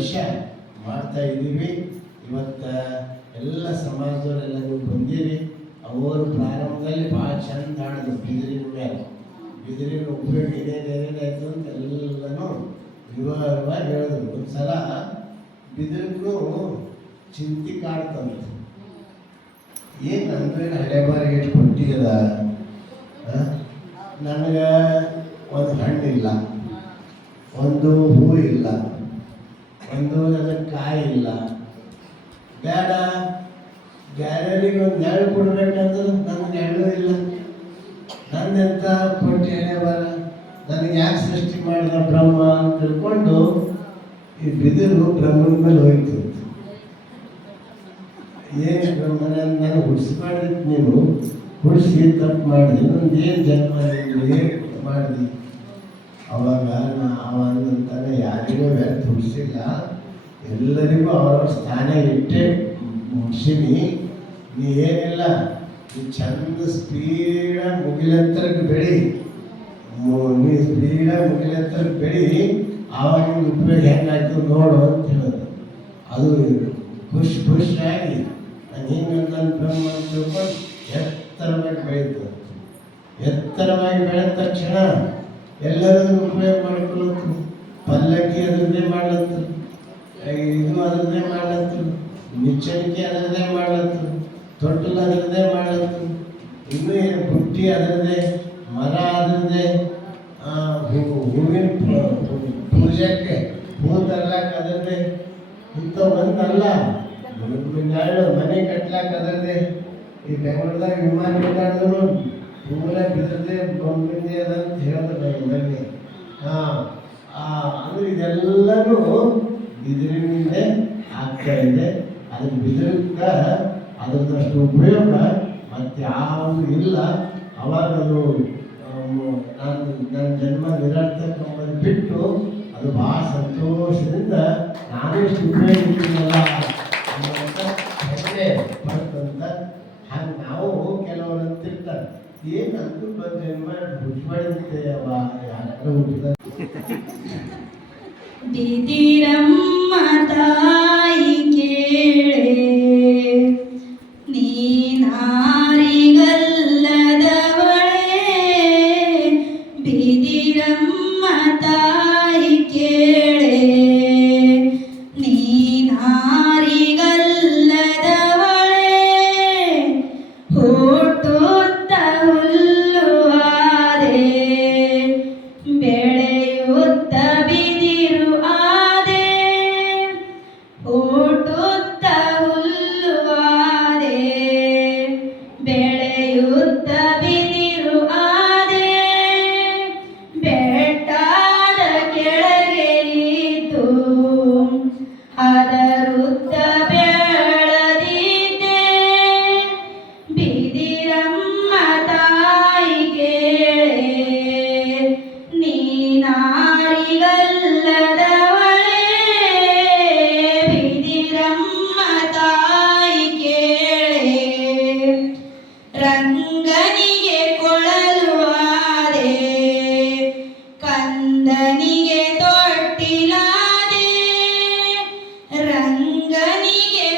ವರ್ಷ ಮಾಡ್ತಾ ಇದ್ದೀವಿ. ಇವತ್ತು ಎಲ್ಲ ಸಮಾಜದವರೆಲ್ಲರೂ ಬಂದಿರಿ. ಅವರು ಪ್ರಾರಂಭದಲ್ಲಿ ಭಾಳ ಚಂದ ಕಾಣೋದು ಬಿದಿರಿನ ಮೇಲೆ ಬಿದಿರಿನ ಉಪಯೋಗ ಆಯಿತು ಅಂತ ಎಲ್ಲನೂ ವಿವರವಾಗಿ ಹೇಳಿದ್ರು. ಒಂದು ಸಲ ಬಿದಿರಿಗೂ ಚಿಂತೆ ಕಾಡ್ತಂತೆ. ಏನು ಅಂದ್ರೆ ಹಳೆ ಬಾರಿಗೆ ಎಷ್ಟು ಕೊಟ್ಟಿಗದ ನನಗೆ ಒಂದು ಹಣ್ಣಿಲ್ಲ. ಒಂದು ಹೂ ಇಲ್ಲ. ಒಂದು ಅದಕ್ಕೆ ಕಾಯಿ ಇಲ್ಲ. ಬೇಡ. ಗ್ಯಾಲರಿಗೆ ಒಂದು ನೆರಳು ಕೊಡ್ಬೇಕಂದ್ರೆ ನನ್ನ ನೆರಳು ಇಲ್ಲ. ನಂದೆಂತ ಕೊಟ್ಟು ಬರ ನನಗೆ ಯಾಕೆ ಸೃಷ್ಟಿ ಮಾಡಿದ ಬ್ರಹ್ಮ ಅಂತ ತಿಳ್ಕೊಂಡು ಈ ಬಿದಿರು ಬ್ರಹ್ಮನ ಮೇಲೆ ಹೋಯ್ತು. ಏನು ಬ್ರಹ್ಮನ? ನಾನು ಹುಡ್ಸ್ಬಾರ್ದಿತ್ತು ನೀನು. ಹುಡ್ಸಿ ತಪ್ಪು ಮಾಡಿದೆ. ಒಂದು ಏನು ಜನ್ಮ? ಏನು ಮಾಡಿದಿ? ಅವಾಗ ನಾ ಅವ ಅಂತಾನೆ ಯಾರಿಗೂ ವ್ಯರ್ಥ ಹುಡ್ಸಿಲ್ಲ ಎಲ್ಲರಿಗೂ ಅವರವ್ರ ಸ್ಥಾನ ಇಟ್ಟೆ ಮುಗಿಸಿನಿ. ನೀ ಏನಿಲ್ಲ, ನೀ ಚಂದ ಸ್ಪೀಡಾಗಿ ಮುಗಿಲತ್ತರಕ್ಕೆ ಬೆಳಿ ನೀ ಸ್ಪೀಡಾಗಿ ಮುಗಿಲತ್ತರಕ್ಕೆ ಬೆಳಿ ಆವಾಗ ಉಪಯೋಗ ಹೆಂಗಾಯ್ತು ನೋಡು ಅಂತ ಹೇಳೋದು. ಅದು ಖುಷಿ ಖುಷಿಯಾಗಿ. ನಾನು ಹಿಂಗೆ ನನ್ನ ಬ್ರಹ್ಮ ಎತ್ತರವಾಗಿ ಬೆಳೀತು ಎತ್ತರವಾಗಿ ಬೆಳೆದ ತಕ್ಷಣ ಎಲ್ಲರಿಗೂ ಉಪಯೋಗ ಮಾಡ್ಕೊಳತ್ತು ಪಲ್ಲಕ್ಕಿ ಅದನ್ನೇ ಮಾಡ್ಲತ್ತು ಇದು ಅದನ್ನೇ ಮಾಡ್ಲತ್ತು ಮಿಚ್ಚಡಿಕೆ ಅದನ್ನೇ ಮಾಡ್ಲತ್ತು, ತೊಟ್ಟಲು ಅದರದ್ದೇ ಮಾಡ್ಲತ್ತು, ಇನ್ನೂ ಬುಟ್ಟಿ ಅದರದ್ದೇ ಮರ ಹೂ- ಹೂವಿನ ಪೂಜಕ್ಕೆ ಹೂ ತರ್ಲಾಕ ಅದರದ್ದೇ ಇಂಥ ಒಂದಲ್ಲ ಮನೆ ಕಟ್ಲಾಕ ಅದರದ್ದೇ ಈ ಬೆಂಗಳೂರದಾಗ ವಿಮಾನ ನಿಲ್ದಾಣದವರು ಪೂರ ಬಿದ್ದೆ ಬೊಂಬಿಂದೆ ಅಂತ ಹೇಳಿದ್ರೆ ನನಗೆ ಹಾಂ ಅಂದ್ರೆ ಇದೆಲ್ಲನೂ ಬಿದಿರಿನಿಂದ ಆಗ್ತಾ ಇದೆ. ಅದ್ರ ಬಿದಿರಿಂದ ಅದರದಷ್ಟು ಉಪಯೋಗ ಮತ್ತೆ ಯಾವುದು ಇಲ್ಲ. ಅವಾಗ ಅದು ನಾನು ನನ್ನ ಜನ್ಮ ನಿರರ್ಥಕ ಬಿಟ್ಟು ಅದು ಭಾಳ ಸಂತೋಷದಿಂದ ನಾನೇ ಇಷ್ಟು ಅಂತೂ ಅದರು ರಂಗನಿಗೆ